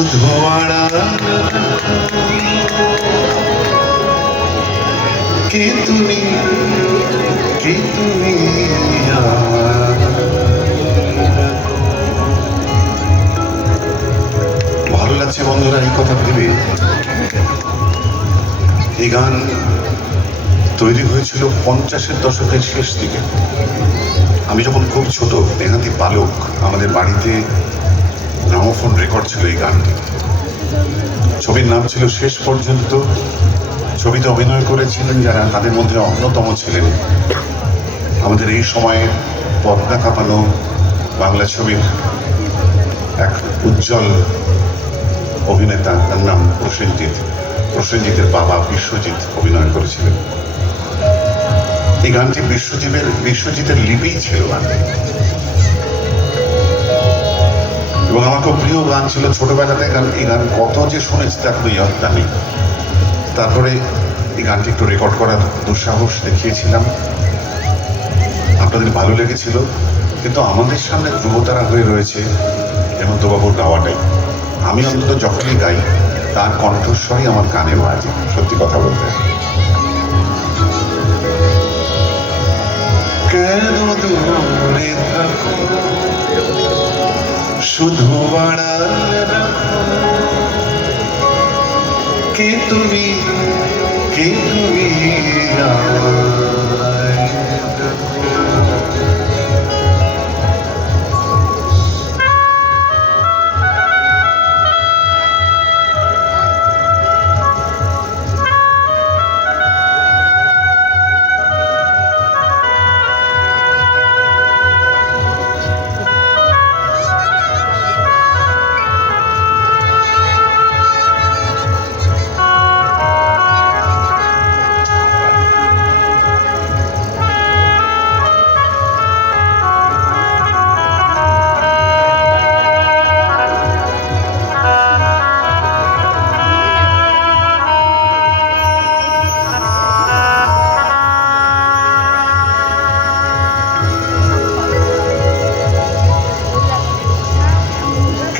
শুধু আড়াল কে তুমি ভালো লাগছে বন্ধুরা এই কথা ভেবে। এই গান তৈরি হয়েছিল 50-এর দশকের শেষ দিকে। আমি যখন খুব ছোট নেহাতি বালক, আমাদের বাড়িতে গ্রামোফোন রেকর্ড ছিল এই গানটি। ছবির নাম ছিল শেষ পর্যন্ত। ছবিতে অভিনয় করেছিলেন যারা, তাদের মধ্যে অন্যতম ছিলেন আমাদের এই সময়ের পর্দা কাঁপানো বাংলা ছবির এক উজ্জ্বল অভিনেতা, তার নাম প্রসেনজিৎ। প্রসেনজিতের বাবা বিশ্বজিৎ অভিনয় করেছিলেন। এই গানটি বিশ্বজিতের লিপিই ছিল গানটি, এবং আমার খুব প্রিয় গান ছিল ছোটবেলাতে। এই গান কত যে শুনেছি তার কোনো ইয়ত্তা নেই। তারপরে এই গানটি একটু রেকর্ড করার দুঃসাহস দেখিয়েছিলাম, আপনাদের ভালো লেগেছিল। কিন্তু আমাদের সামনে ধ্রুবতারা হয়ে রয়েছে হেমন্তবাবুর গাওয়াটাই। আমি অন্তত যখনই গাই তার কণ্ঠস্বরই আমার কানে বাজে, সত্যি কথা বলতে। কেন দূরে থাকো শুধু আড়াল রাখো, কে তুমি আমায় ডাকো।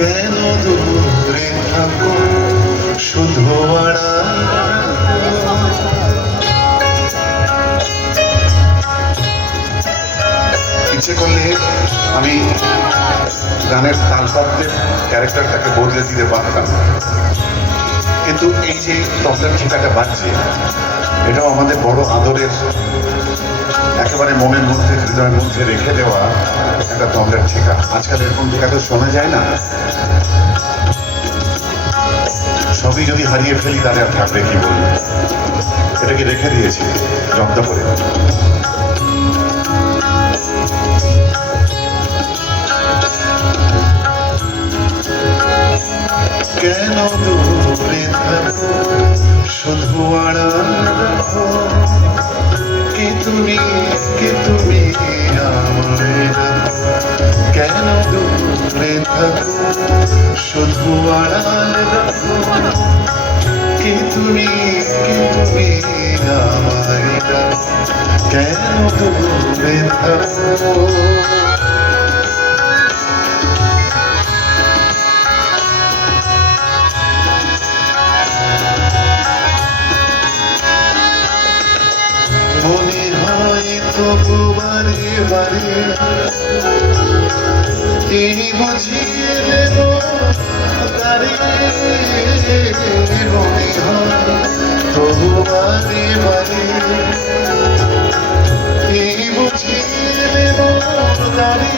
কেন দূরে থাকো শুধু আড়াল, ইচ্ছে করলে আমি গানের তালপাত্রের ক্যারেক্টারটাকে বদলে দিতে পারতাম, কিন্তু এই যে তবলার ঠিকাটা বাজছে, এটাও আমাদের বড় আদরের, একেবারে মনের মধ্যে হৃদয়ের মধ্যে রেখে দেওয়া একটা তবলার ঠিকা। আজকাল এরকম ঠিকা তো শোনা যায় না। সবই যদি হারিয়ে ফেলি তাহলে আর থাকবে কি বলবো, এটাকে রেখে দিয়েছি জব্দ করে। কেন দূরে থাকো শুধু আড়াল রাখো, কে তুমি আমায় ডাকো। কেন দূরে থাকো শুধু আড়াল রাখো, কে তুমি আমায় ডাকো। কেন দূরে থাকো। মনে হয় তবু বারে বারে তিনি বুঝিয়ে দেব তারে। মনে হয় তবু বারে বারে তিনি বুঝিয়ে দেব তারে।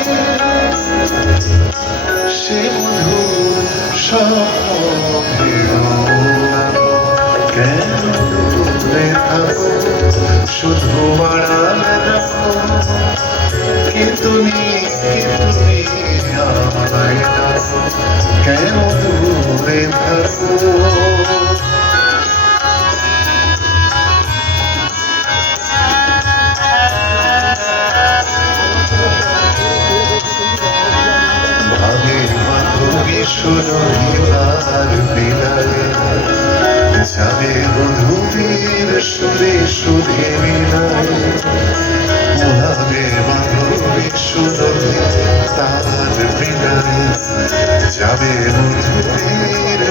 সে মধুর স্বপ্নে কেন দূরে থাকো শুধু আড়াল রাখো, কে তুমি আমায় ডাকো। কেন দূরে থাকো। ভাগের মাধবী সুরহিতার বিলায় যাবে মধুবীর সুরে সুধে মিলায়। ভাবে মাধবী সুরহিতার বিলায় যাবে মধুবীর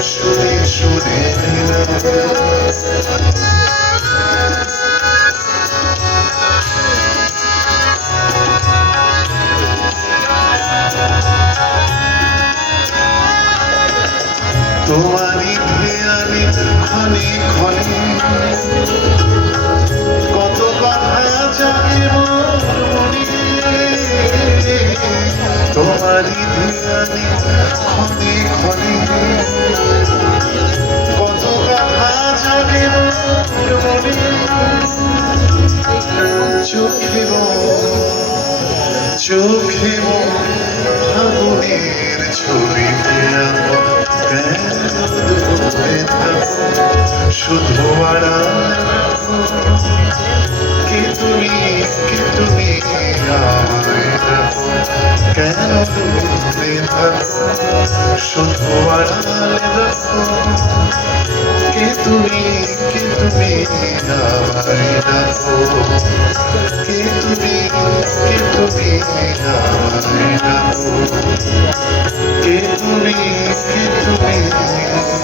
তোমারই ধ্যানে ক্ষণে ক্ষণে কত কথা জাগে মোর মনে, তোমারই ধ্যানে ক্ষণে ক্ষণে কত কথা জাগে মোর মনে, চোখে চোখে ফাগুনের ছবিতে আঁকো, কেন দূরে থাকো শুধু আড়াল রাখো, কে তুমি আমায় রাখো, কেন দূরে থাকো শুধু আড়াল রাখো, কে তুমি আমায় রাখো, কে তুমি আমায় রাখো, কে তুমি আমায় রাখো।